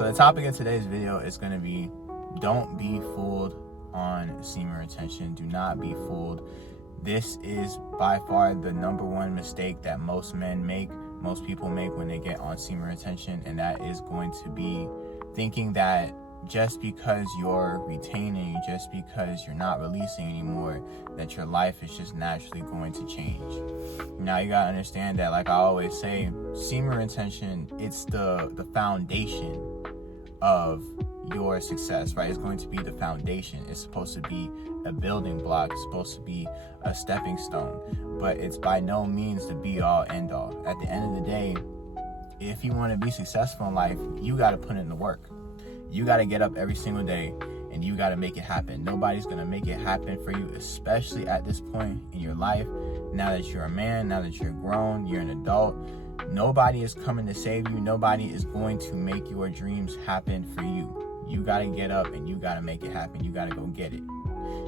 So the topic of today's video is going to be, don't be fooled on semen retention. Do not be fooled. This is by far the number one mistake that most men make, most people make when they get on semen retention, and that is going to be thinking that just because you're retaining, just because you're not releasing anymore, that your life is just naturally going to change. Now you gotta understand that, like I always say, semen retention, it's the foundation of your success, right? It's going to be the foundation. It's supposed to be a building block. It's supposed to be a stepping stone, but it's by no means the be all end all. At the end of the day, if you want to be successful in life, you got to put in the work. You got to get up every single day and you got to make it happen. Nobody's going to make it happen for you, especially at this point in your life. Now that you're a man, now that you're grown, you're an adult, nobody is coming to save you. Nobody is going to make your dreams happen for you. You got to get up and you got to make it happen. You got to go get it.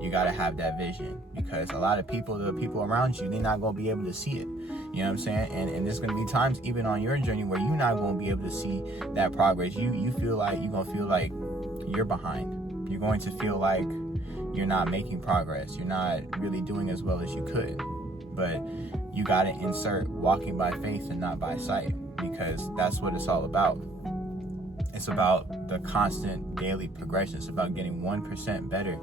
You got to have that vision, because a lot of people, the people around you, they're not going to be able to see it. You know what I'm saying? And there's going to be times even on your journey where you're not going to be able to see that progress. You feel like you're going to feel like you're behind. You're going to feel like you're not making progress. You're not really doing as well as you could. But you got to insert walking by faith and not by sight, because that's what it's all about. It's about the constant daily progression. It's about getting 1% better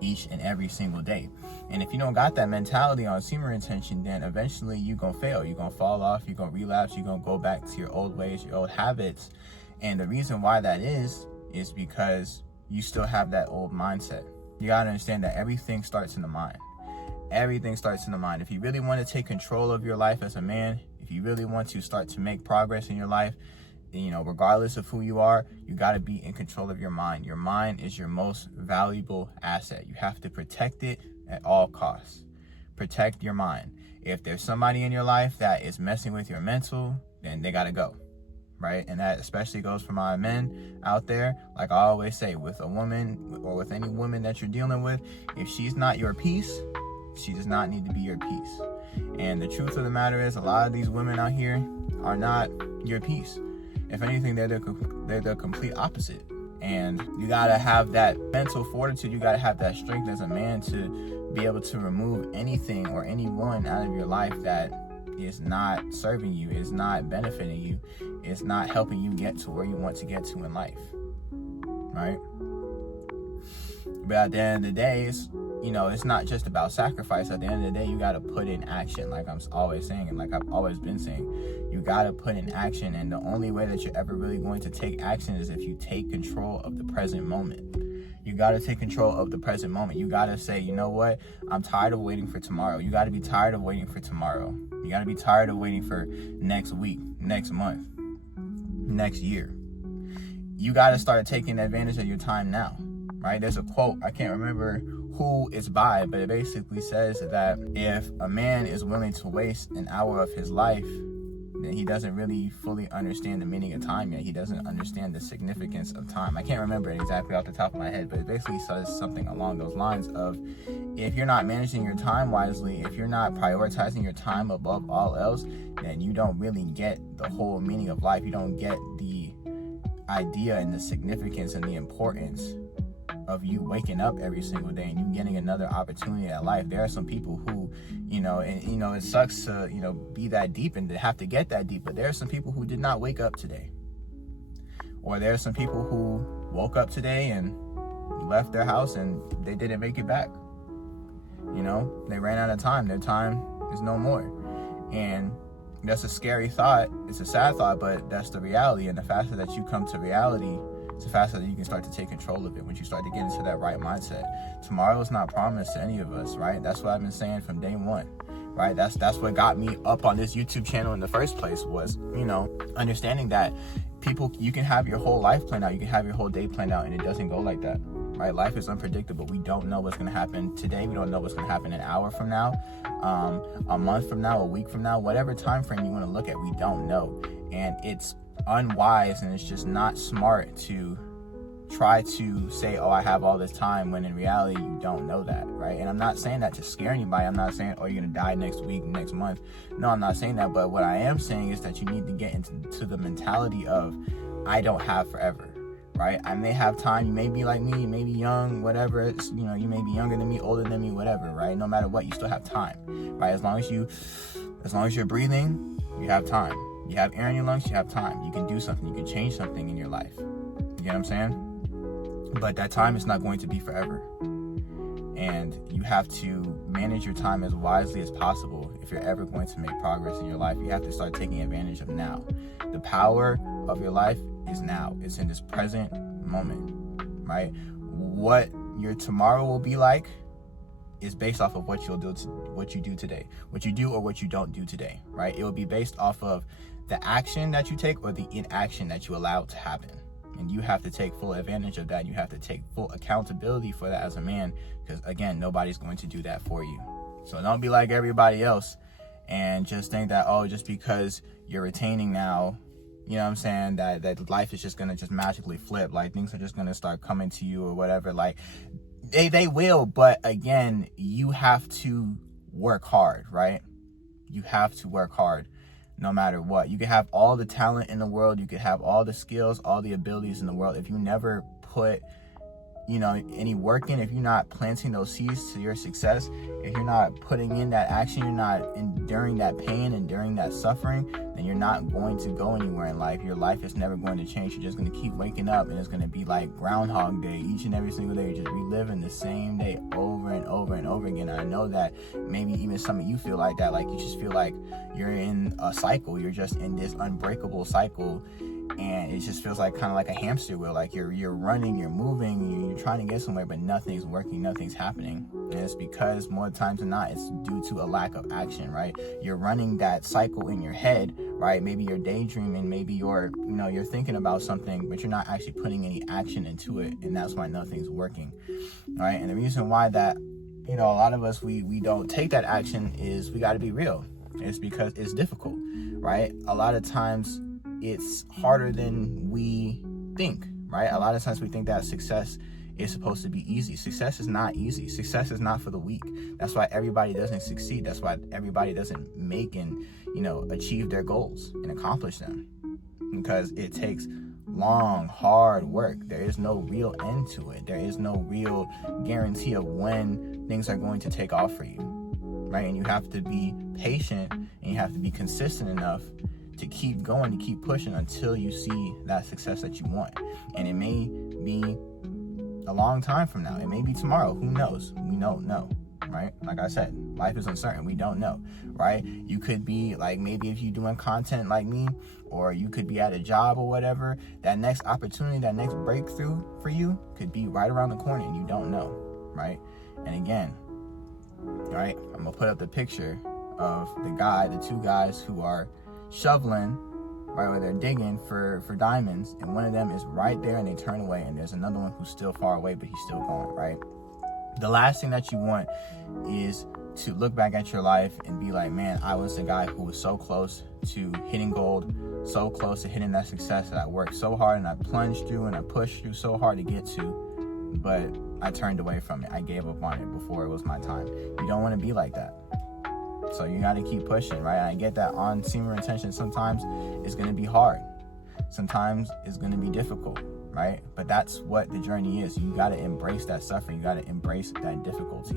each and every single day. And if you don't got that mentality on semen retention, then eventually you're gonna fail. You're gonna fall off, you're gonna relapse, you're gonna go back to your old ways, your old habits. And the reason why that is because you still have that old mindset. You gotta understand that everything starts in the mind. Everything starts in the mind. If you really want to take control of your life as a man, if you really want to start to make progress in your life, you know, regardless of who you are, you got to be in control of your mind. Your mind is your most valuable asset. You have to protect it at all costs. Protect your mind. If there's somebody in your life that is messing with your mental, then they got to go, right? And that especially goes for my men out there. Like I always say, with a woman or with any woman that you're dealing with, if she's not your peace, she does not need to be your peace. And the truth of the matter is, a lot of these women out here are not your peace. If anything, they're the complete opposite. And you gotta have that mental fortitude. You gotta have that strength as a man to be able to remove anything or anyone out of your life that is not serving you, is not benefiting you, is not helping you get to where you want to get to in life, right? But at the end of the day, it's not just about sacrifice. At the end of the day, you got to put in action, like I'm always saying, and like I've always been saying. You got to put in action, and the only way that you're ever really going to take action is if you take control of the present moment. You got to take control of the present moment. You got to say, you know what? I'm tired of waiting for tomorrow. You got to be tired of waiting for tomorrow. You got to be tired of waiting for next week, next month, next year. You got to start taking advantage of your time now, right? There's a quote, I can't remember who it's by, but it basically says that if a man is willing to waste an hour of his life, then he doesn't really fully understand the meaning of time yet. He doesn't understand the significance of time. I can't remember it exactly off the top of my head, but it basically says something along those lines of, if you're not managing your time wisely, if you're not prioritizing your time above all else, then you don't really get the whole meaning of life. You don't get the idea and the significance and the importance of you waking up every single day and you getting another opportunity at life. There are some people who, it sucks to, be that deep and to have to get that deep, but there are some people who did not wake up today. Or there are some people who woke up today and left their house and they didn't make it back. They ran out of time. Their time is no more. And that's a scary thought. It's a sad thought, but that's the reality. And the faster that you come to reality, it's the faster that you can start to take control of it. Once you start to get into that right mindset, tomorrow is not promised to any of us, right? That's what I've been saying from day one, right? That's what got me up on this YouTube channel in the first place, was, understanding that you can have your whole life planned out, you can have your whole day planned out, and it doesn't go like that, right? Life is unpredictable. We don't know what's going to happen today. We don't know what's going to happen an hour from now, a month from now, a week from now, whatever time frame you want to look at, we don't know. And it's unwise and it's just not smart to try to say, oh, I have all this time, when in reality you don't know that, right? And I'm not saying that to scare anybody. I'm not saying, oh, you're gonna die next week, next month. No, I'm not saying that. But what I am saying is that you need to get into the mentality of, I don't have forever. right? I may have time. You may be like me, you may be young, whatever. You know, you may be younger than me, older than me, whatever, right? No matter what, you still have time, right? As long as you're breathing, you have time. You have air in your lungs, you have time. You can do something. You can change something in your life. You get what I'm saying? But that time is not going to be forever. And you have to manage your time as wisely as possible. If you're ever going to make progress in your life, you have to start taking advantage of now. The power of your life is now. It's in this present moment, right? What your tomorrow will be like is based off of what you do today, what you do or what you don't do today, right? It will be based off of the action that you take or the inaction that you allow to happen. And you have to take full advantage of that. You have to take full accountability for that as a man, because again, nobody's going to do that for you. So don't be like everybody else and just think that, oh, just because you're retaining now, you know what I'm saying, that life is just going to just magically flip. Like things are just going to start coming to you or whatever. Like they will. But again, you have to work hard, right? You have to work hard. No matter what, you can have all the talent in the world, you could have all the skills, all the abilities in the world. If you never put, any work in, if you're not planting those seeds to your success, if you're not putting in that action, you're not enduring that pain, enduring that suffering, then you're not going to go anywhere in life. Your life is never going to change. You're just going to keep waking up, and it's going to be like Groundhog Day. Each and every single day, you're just reliving the same day over and over and over again. And I know that maybe even some of you feel like that. Like you just feel like you're in a cycle. You're just in this unbreakable cycle. And it just feels like kind of like a hamster wheel. Like you're running, you're moving, you're trying to get somewhere, but nothing's working, nothing's happening. And it's because more times than not, it's due to a lack of action, right? You're running that cycle in your head, right? Maybe you're daydreaming, maybe you're thinking about something, but you're not actually putting any action into it. And that's why nothing's working, right? And the reason why that, a lot of us, we don't take that action is we got to be real. It's because it's difficult, right? A lot of times, it's harder than we think, right? A lot of times we think that success is supposed to be easy. Success is not easy. Success is not for the weak. That's why everybody doesn't succeed. That's why everybody doesn't make and, achieve their goals and accomplish them, because it takes long, hard work. There is no real end to it. There is no real guarantee of when things are going to take off for you, right? And you have to be patient and you have to be consistent enough to keep going, to keep pushing until you see that success that you want. And it may be a long time from now. It may be tomorrow. Who knows? We don't know, right? Like I said, life is uncertain. We don't know, right? You could be like, maybe if you're doing content like me, or you could be at a job or whatever, that next opportunity, that next breakthrough for you could be right around the corner and you don't know, right? And again, all right, I'm gonna put up the picture of the two guys who are shoveling, right, where they're digging for diamonds, and one of them is right there and they turn away, and there's another one who's still far away, but he's still going, right? The last thing that you want is to look back at your life and be like, man, I was the guy who was so close to hitting gold, so close to hitting that success, that I worked so hard and I plunged through and I pushed through so hard to get to, but I turned away from it. I gave up on it before it was my time. You don't want to be like that. So you got to keep pushing, right? And I get that on semen retention, sometimes it's going to be hard. Sometimes it's going to be difficult, right? But that's what the journey is. You got to embrace that suffering. You got to embrace that difficulty.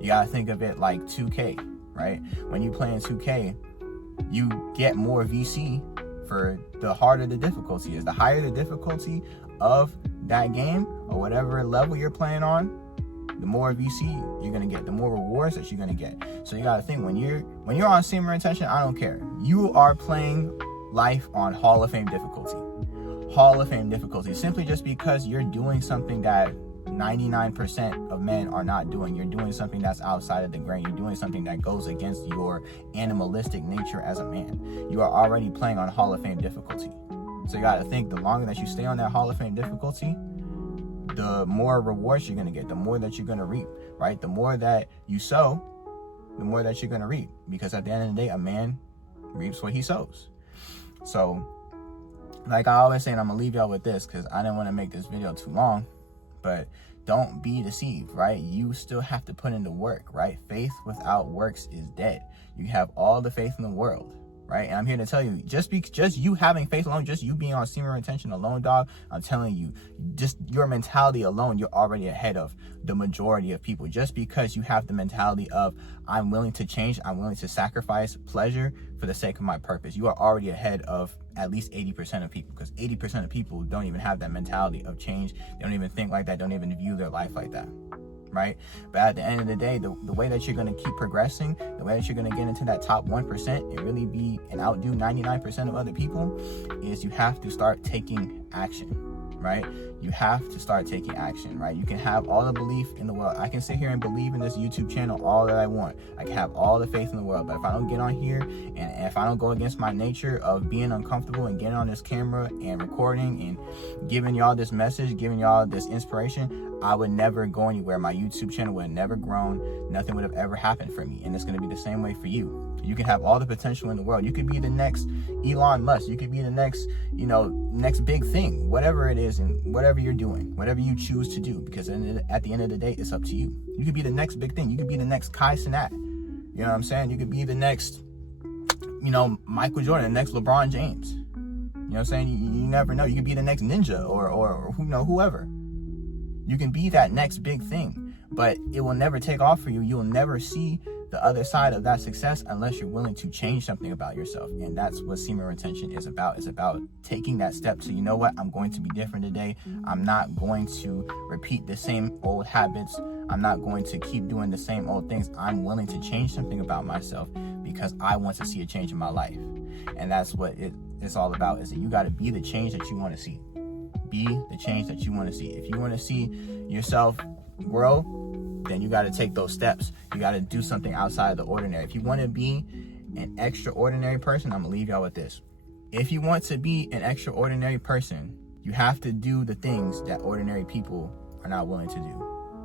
You got to think of it like 2K, right? When you play in 2K, you get more VC for the harder the difficulty is. The higher the difficulty of that game or whatever level you're playing on, the more VC you're gonna get, the more rewards that you're gonna get. So you gotta think, when you're on semen retention, I don't care. You are playing life on Hall of Fame difficulty. Hall of Fame difficulty, simply just because you're doing something that 99% of men are not doing. You're doing something that's outside of the grain. You're doing something that goes against your animalistic nature as a man. You are already playing on Hall of Fame difficulty. So you gotta think, the longer that you stay on that Hall of Fame difficulty, the more rewards you're going to get, the more that you're going to reap, right? The more that you sow, the more that you're going to reap. Because at the end of the day, a man reaps what he sows. So, like I always say, and I'm going to leave y'all with this because I didn't want to make this video too long, but don't be deceived, right? You still have to put in the work, right? Faith without works is dead. You have all the faith in the world, right? And I'm here to tell you, just you having faith alone, just you being on semen retention alone, dog, I'm telling you, just your mentality alone, you're already ahead of the majority of people. Just because you have the mentality of, I'm willing to change, I'm willing to sacrifice pleasure for the sake of my purpose, you are already ahead of at least 80% of people, because 80% of people don't even have that mentality of change. They don't even think like that, don't even view their life like that, right? But at the end of the day, the way that you're going to keep progressing, the way that you're going to get into that top 1% and really be and outdo 99% of other people, is you have to start taking action, right? You have to start taking action, right? You can have all the belief in the world. I can sit here and believe in this YouTube channel all that I want. I can have all the faith in the world, but if I don't get on here and if I don't go against my nature of being uncomfortable and getting on this camera and recording and giving y'all this message, giving y'all this inspiration, I would never go anywhere. My YouTube channel would have never grown. Nothing would have ever happened for me. And it's going to be the same way for you. You can have all the potential in the world. You could be the next Elon Musk. You could be the next, next big thing, whatever it is, and whatever you're doing, whatever you choose to do, because at the end of the day, it's up to you. You could be the next big thing. You could be the next Kai Cenat. You know what I'm saying? You could be the next, Michael Jordan, the next LeBron James. You know what I'm saying? You never know. You could be the next Ninja or whoever. You can be that next big thing, but it will never take off for you. You'll never see the other side of that success unless you're willing to change something about yourself. And that's what semen retention is about. It's about taking that step to, you know what, I'm going to be different today. I'm not going to repeat the same old habits. I'm not going to keep doing the same old things. I'm willing to change something about myself because I want to see a change in my life. And that's what it's all about, is that you got to be the change that you want to see. Be the change that you want to see. If you want to see yourself grow, then you got to take those steps. You got to do something outside of the ordinary. If you want to be an extraordinary person, I'm going to leave y'all with this. If you want to be an extraordinary person, you have to do the things that ordinary people are not willing to do.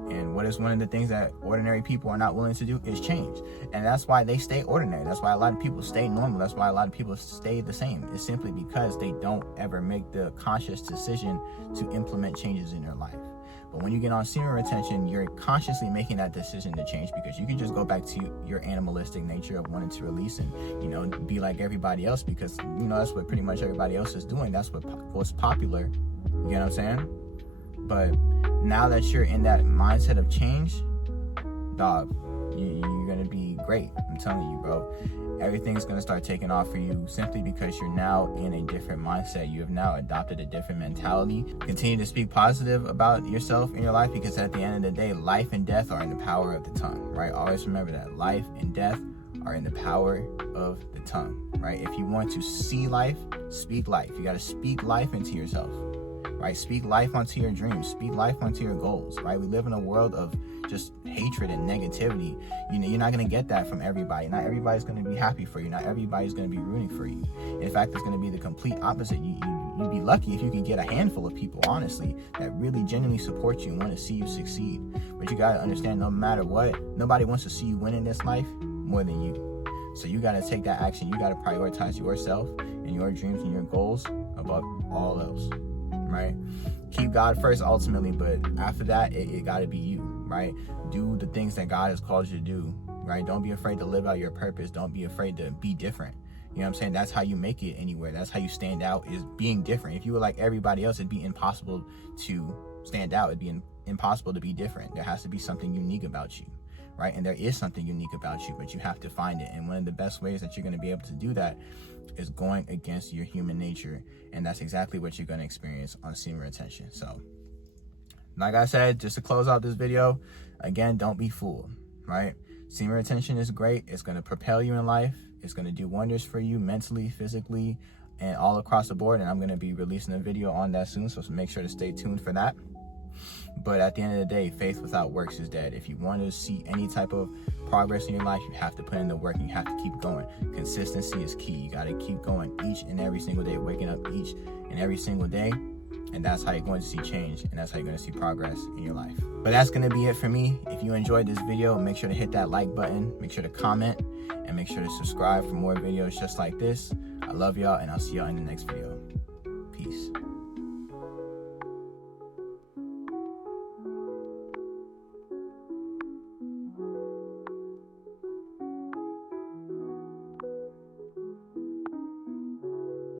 And what is one of the things that ordinary people are not willing to do is change. And that's why they stay ordinary. That's why a lot of people stay normal. That's why a lot of people stay the same. It's simply because they don't ever make the conscious decision to implement changes in their life. But when you get on semen retention, you're consciously making that decision to change, because you can just go back to your animalistic nature of wanting to release and, be like everybody else, because, that's what pretty much everybody else is doing. That's what's popular. You know what I'm saying? But now that you're in that mindset of change, dog, you're going to be great. I'm telling you, bro. Everything's going to start taking off for you simply because you're now in a different mindset. You have now adopted a different mentality. Continue to speak positive about yourself in your life, because at the end of the day, life and death are in the power of the tongue, right? Always remember that. Life and death are in the power of the tongue, right? If you want to see life, speak life. You got to speak life into yourself, right? Speak life onto your dreams. Speak life onto your goals, right? We live in a world of just hatred and negativity. You're not going to get that from everybody. Not everybody's going to be happy for you. Not everybody's going to be rooting for you. In fact, it's going to be the complete opposite. You'd be lucky if you could get a handful of people, honestly, that really genuinely support you and want to see you succeed. But you got to understand, no matter what, nobody wants to see you win in this life more than you. So you got to take that action. You got to prioritize yourself and your dreams and your goals above all else, right? Keep God first ultimately, but after that, it got to be you, right? Do the things that God has called you to do, right? Don't be afraid to live out your purpose. Don't be afraid to be different. You know what I'm saying? That's how you make it anywhere. That's how you stand out, is being different. If you were like everybody else, it'd be impossible to stand out. It'd be impossible to be different. There has to be something unique about you, right? And there is something unique about you, but you have to find it. And one of the best ways that you're going to be able to do that is going against your human nature. And that's exactly what you're going to experience on semen retention. So, like I said, just to close out this video, again, don't be fooled, right? Semen retention is great. It's going to propel you in life. It's going to do wonders for you mentally, physically, and all across the board. And I'm going to be releasing a video on that soon, so make sure to stay tuned for that. But at the end of the day, faith without works is dead. If you want to see any type of progress in your life, you have to put in the work and you have to keep going. Consistency is key. You got to keep going each and every single day, waking up each and every single day. And that's how you're going to see change, and that's how you're going to see progress in your life. But that's going to be it for me. If you enjoyed this video, make sure to hit that like button, make sure to comment, and make sure to subscribe for more videos just like this. I love y'all, and I'll see y'all in the next video. Peace.